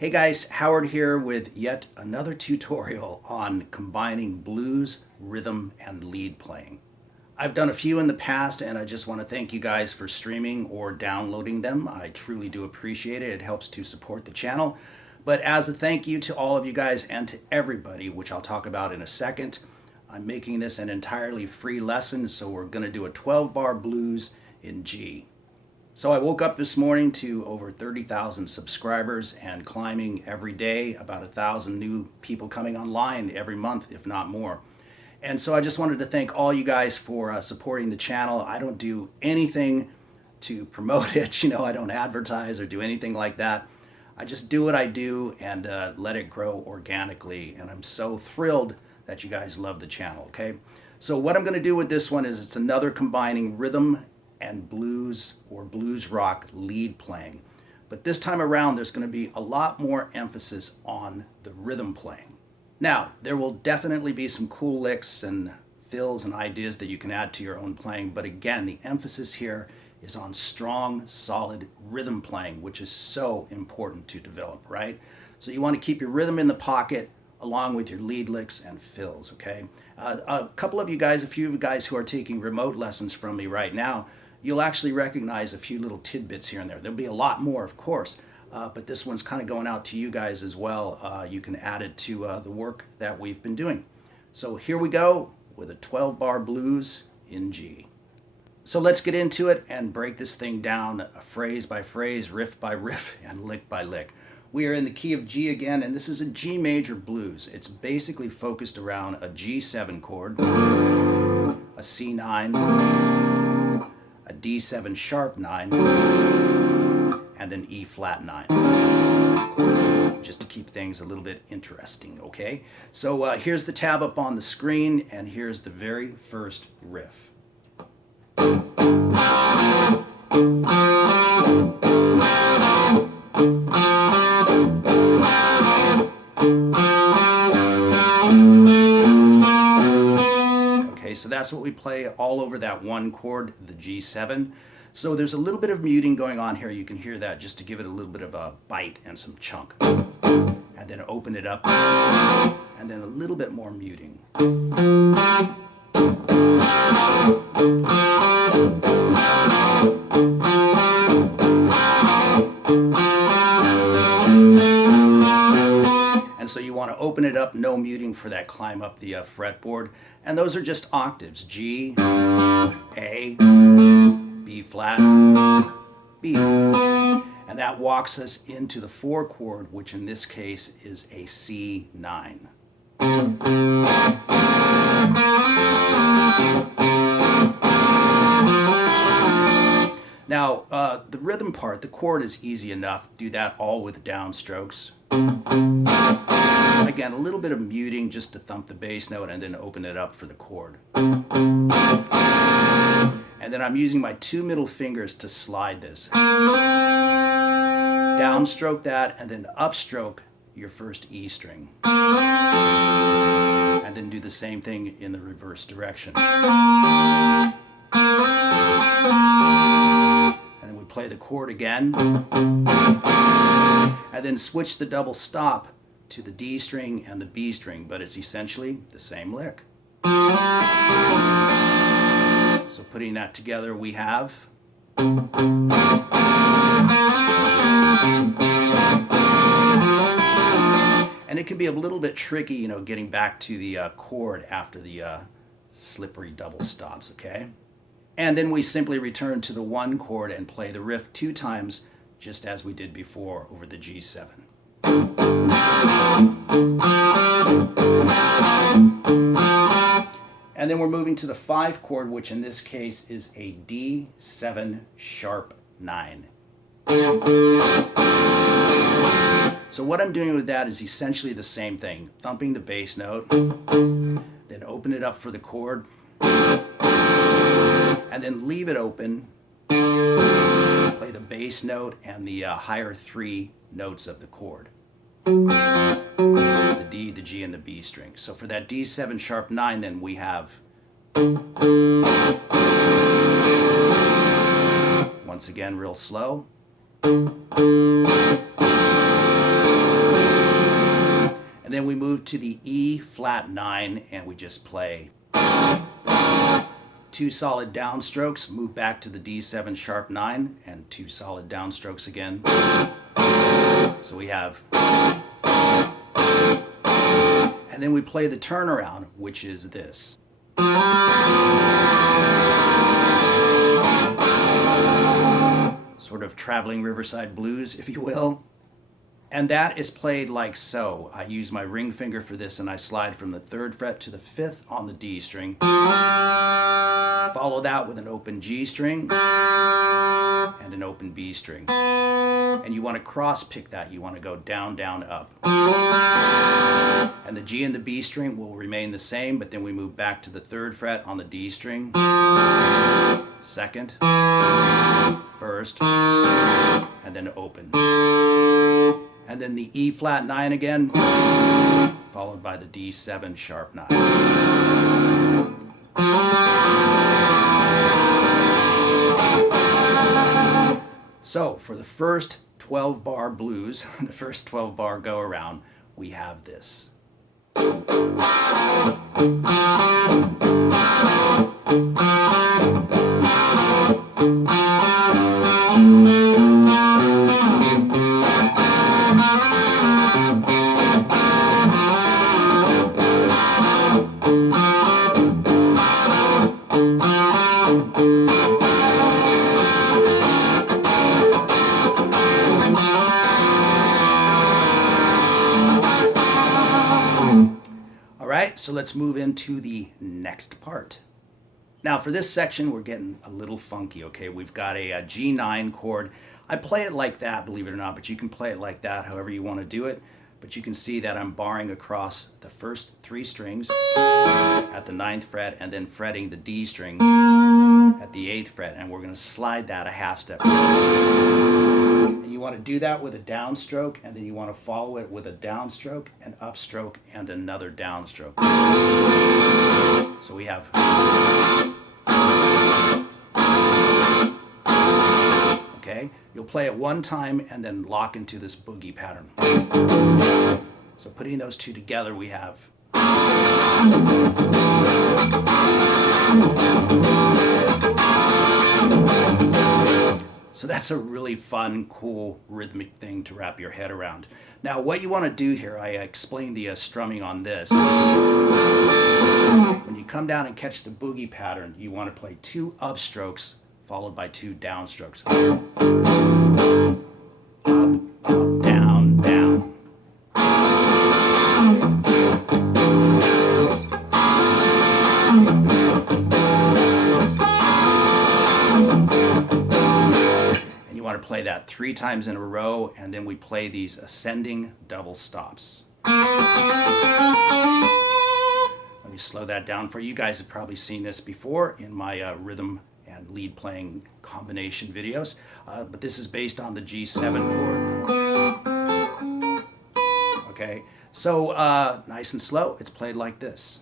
Hey guys, Howard here with yet another tutorial on combining blues, rhythm, and lead playing. I've done a few in the past and I just want to thank you guys for streaming or downloading them. I truly do appreciate it. It helps to support the channel. But as a thank you to all of you guys and to everybody, which I'll talk about in a second, I'm making this an entirely free lesson, so we're going to do a 12-bar blues in G. So I woke up this morning to over 30,000 subscribers and climbing every day, about 1,000 new people coming online every month, if not more. And so I just wanted to thank all you guys for supporting the channel. I don't do anything to promote it, I don't advertise or do anything like that. I just do what I do and let it grow organically. And I'm so thrilled that you guys love the channel, okay? So what I'm going to do with this one is it's another combining rhythm and blues or blues rock lead playing. But this time around there's going to be a lot more emphasis on the rhythm playing. Now, there will definitely be some cool licks and fills and ideas that you can add to your own playing, but again, the emphasis here is on strong, solid rhythm playing, which is so important to develop, right? So you want to keep your rhythm in the pocket along with your lead licks and fills, okay? A few of you guys who are taking remote lessons from me right now, you'll actually recognize a few little tidbits here and there. There'll be a lot more, of course, but this one's kind of going out to you guys as well. You can add it to the work that we've been doing. So here we go with a 12-bar blues in G. So let's get into it and break this thing down phrase by phrase, riff by riff, and lick by lick. We are in the key of G again, and this is a G major blues. It's basically focused around a G7 chord, a C9, a D7 sharp 9, and an E flat 9, just to keep things a little bit interesting, okay? So here's the tab up on the screen, and here's the very first riff. So that's what we play all over that one chord, the G7. So there's a little bit of muting going on here. You can hear that just to give it a little bit of a bite and some chunk. And then open it up, and then a little bit more muting. So you want to open it up, no muting for that climb up the fretboard. And those are just octaves: G, A, B flat, B. And that walks us into the 4 chord, which in this case is a C9. Now, the rhythm part, the chord is easy enough. Do that all with downstrokes. Again, a little bit of muting just to thump the bass note and then open it up for the chord. And then I'm using my 2 middle fingers to slide this. Downstroke that and then upstroke your first E string. And then do the same thing in the reverse direction. And then we play the chord again. And then switch the double stop to the D string and the B string, but it's essentially the same lick. So putting that together, we have and it can be a little bit tricky, getting back to the chord after the slippery double stops, okay? And then we simply return to the 1 chord and play the riff 2 times, just as we did before over the G7. And then we're moving to the 5 chord, which in this case is a D7 sharp 9. So what I'm doing with that is essentially the same thing. Thumping the bass note, then open it up for the chord, and then leave it open. Play the bass note and the higher 3 notes of the chord. The D, the G, and the B string. So for that D7 sharp 9, then we have, once again real slow, then we move to the E flat 9 and we just play 2 solid downstrokes, move back to the D7 sharp 9 and 2 solid downstrokes again. So we have, and then we play the turnaround, which is this. Sort of traveling Riverside blues, if you will. And that is played like so. I use my ring finger for this and I slide from the 3rd fret to the 5th on the D string. Follow that with an open G string and an open B string. And you want to cross pick that. You want to go down, down, up. And the G and the B string will remain the same, but then we move back to the 3rd fret on the D string. 2nd, 1st, and then open. And then the E flat 9 again, followed by the D7 sharp 9. So for the first 12 bar blues, the first 12 bar go around, we have this. So let's move into the next part. Now for this section, we're getting a little funky, okay? We've got a G9 chord. I play it like that, believe it or not, but you can play it like that however you want to do it. But you can see that I'm barring across the first 3 strings at the 9th fret and then fretting the D string at the 8th fret, and we're going to slide that a half step. And you want to do that with a downstroke, and then you want to follow it with a downstroke, an upstroke, and another downstroke. So we have, okay, you'll play it one time and then lock into this boogie pattern. So putting those two together, we have. So that's a really fun, cool, rhythmic thing to wrap your head around. Now, what you want to do here, I explained the strumming on this. When you come down and catch the boogie pattern, you want to play 2 upstrokes followed by 2 downstrokes. Up, up, down, down. To play that 3 times in a row, and then we play these ascending double stops. Let me slow that down for you. You guys have probably seen this before in my rhythm and lead playing combination videos, but this is based on the G7 chord. Okay, so nice and slow, it's played like this.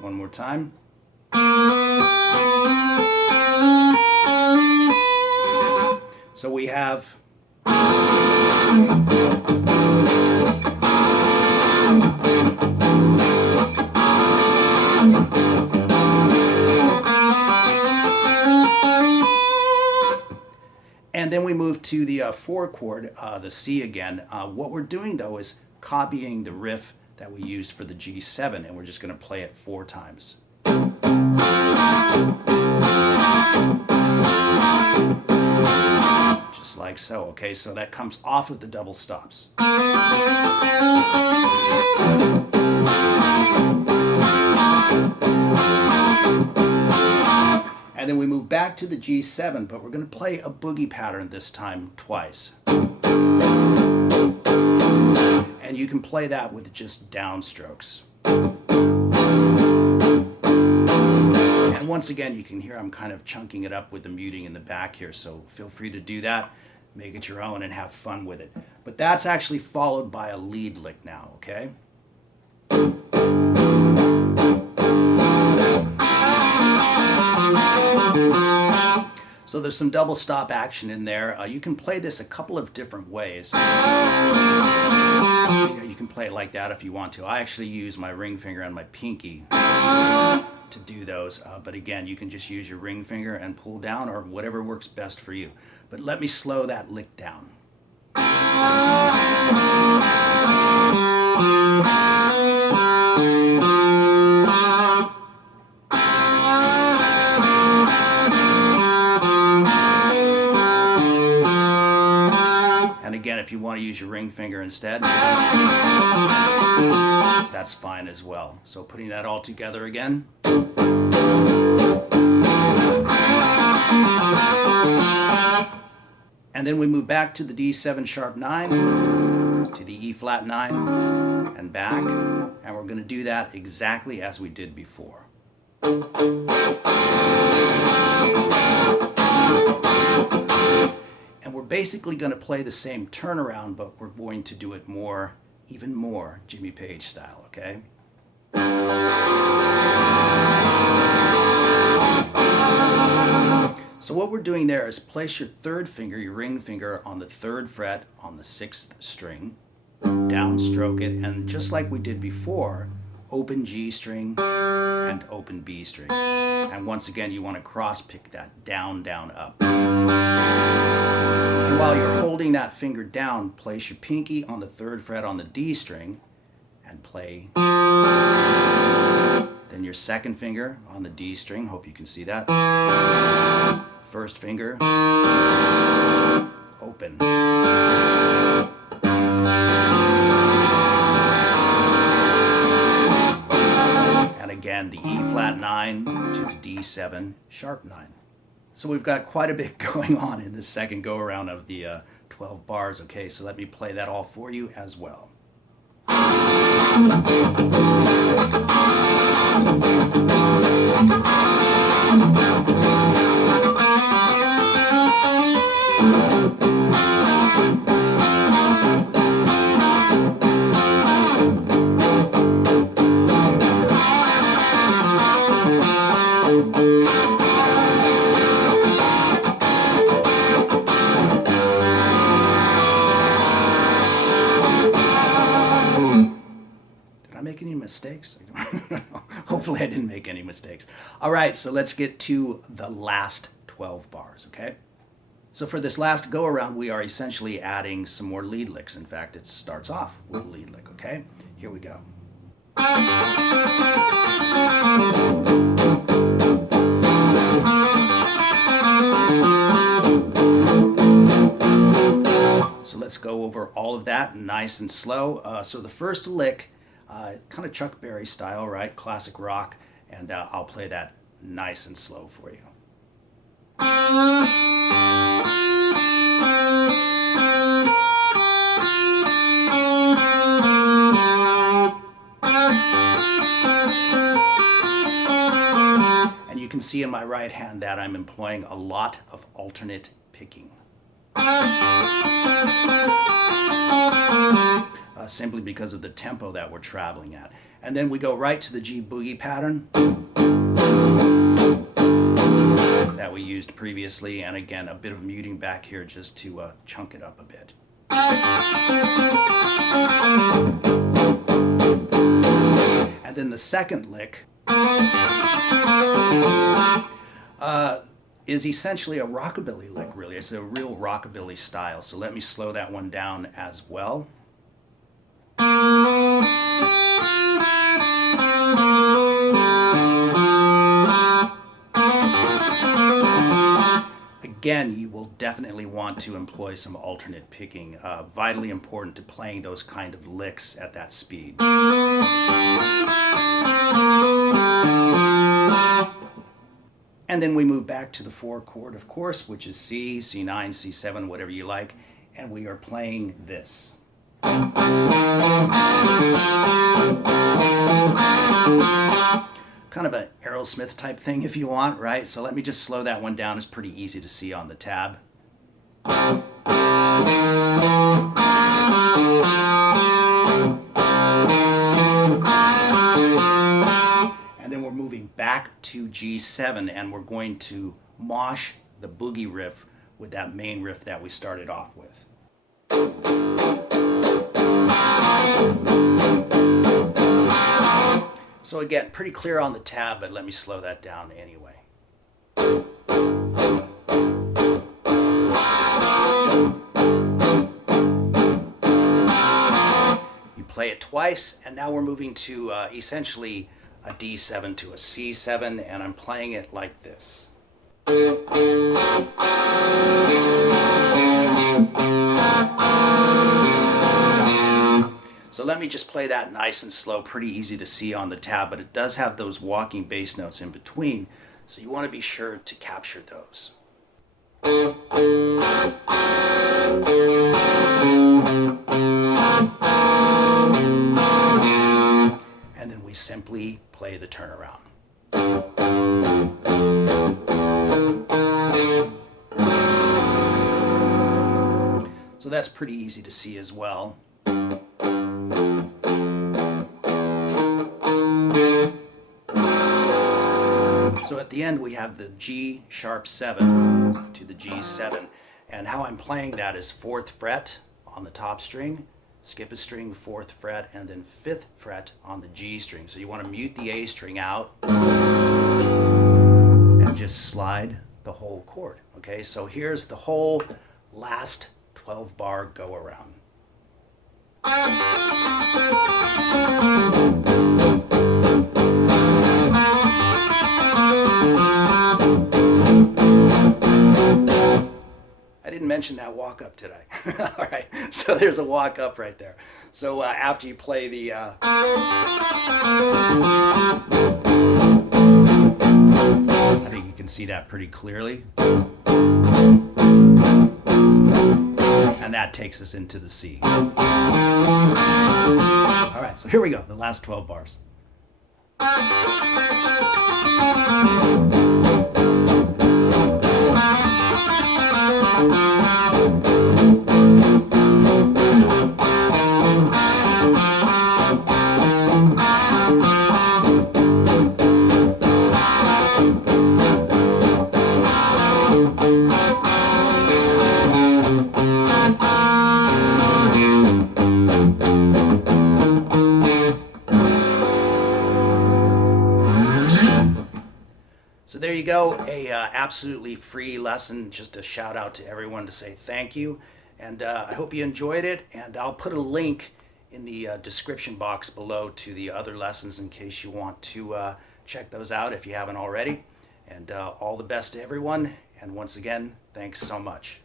One more time. So we have and then we move to the 4 chord, the C again. What we're doing though is copying the riff that we used for the G7, and we're just going to play it 4 times. Just like so, okay? So that comes off of the double stops. And then we move back to the G7, but we're going to play a boogie pattern this time twice. And you can play that with just downstrokes. And once again, you can hear I'm kind of chunking it up with the muting in the back here, so feel free to do that, make it your own, and have fun with it. But that's actually followed by a lead lick now, okay? So the there's some double stop action in there. You can play this a couple of different ways. You can play it like that if you want to. I actually use my ring finger and my pinky to do those, but again, you can just use your ring finger and pull down, or whatever works best for you. But let me slow that lick down. And again, if you want to use your ring finger instead, that's fine as well. So putting that all together again. And then we move back to the D7 sharp 9, to the E flat 9, and back. And we're going to do that exactly as we did before. And we're basically going to play the same turnaround, but we're going to do it more, even more Jimmy Page style, okay? So what we're doing there is place your third finger, your ring finger, on the 3rd fret on the 6th string, downstroke it, and just like we did before, open G string and open B string. And once again, you want to cross pick that down, down, up. And while you're holding that finger down, place your pinky on the 3rd fret on the D string and play. Then your 2nd finger on the D string, hope you can see that. 1st finger, open. And again, the E flat 9 to the D7 sharp 9. So we've got quite a bit going on in this second go around of the 12 bars. Okay, so let me play that all for you as well. Mistakes? Hopefully I didn't make any mistakes. All right, so let's get to the last 12 bars, okay? So for this last go around, we are essentially adding some more lead licks. In fact, it starts off with a lead lick, okay? Here we go. So let's go over all of that nice and slow. So the first lick, kind of Chuck Berry style, right? Classic rock. And I'll play that nice and slow for you. And you can see in my right hand that I'm employing a lot of alternate picking. Simply because of the tempo that we're traveling at. And then we go right to the G boogie pattern that we used previously, and again a bit of muting back here just to chunk it up a bit. And then the second lick is essentially a rockabilly lick, really. It's a real rockabilly style. So let me slow that one down as well. Again, you will definitely want to employ some alternate picking. Vitally important to playing those kind of licks at that speed. And then we move back to the 4 chord, of course, which is C, C9, C7, whatever you like, and we are playing this. Kind of an Aerosmith type thing if you want, right? So let me just slow that one down. It's pretty easy to see on the tab. And then we're moving back to G7 and we're going to mosh the boogie riff with that main riff that we started off with. So again, pretty clear on the tab, but let me slow that down anyway. You play it twice, and now we're moving to essentially a D7 to a C7, and I'm playing it like this. So let me just play that nice and slow, pretty easy to see on the tab, but it does have those walking bass notes in between, so you want to be sure to capture those. And then we simply play the turnaround. So that's pretty easy to see as well. So at the end we have the G sharp 7 to the G7, and how I'm playing that is 4th fret on the top string, skip a string, 4th fret, and then 5th fret on the G string. So you want to mute the A string out and just slide the whole chord. Okay, so here's the whole last 12 bar go around. I didn't mention that walk up, did I? All right, so there's a walk up right there. So after you play the I think you can see that pretty clearly. And that takes us into the C. All right, so here we go, the last 12 bars. So there you go, a absolutely free lesson, just a shout out to everyone to say thank you, and I hope you enjoyed it, and I'll put a link in the description box below to the other lessons in case you want to check those out if you haven't already, and all the best to everyone, and once again, thanks so much.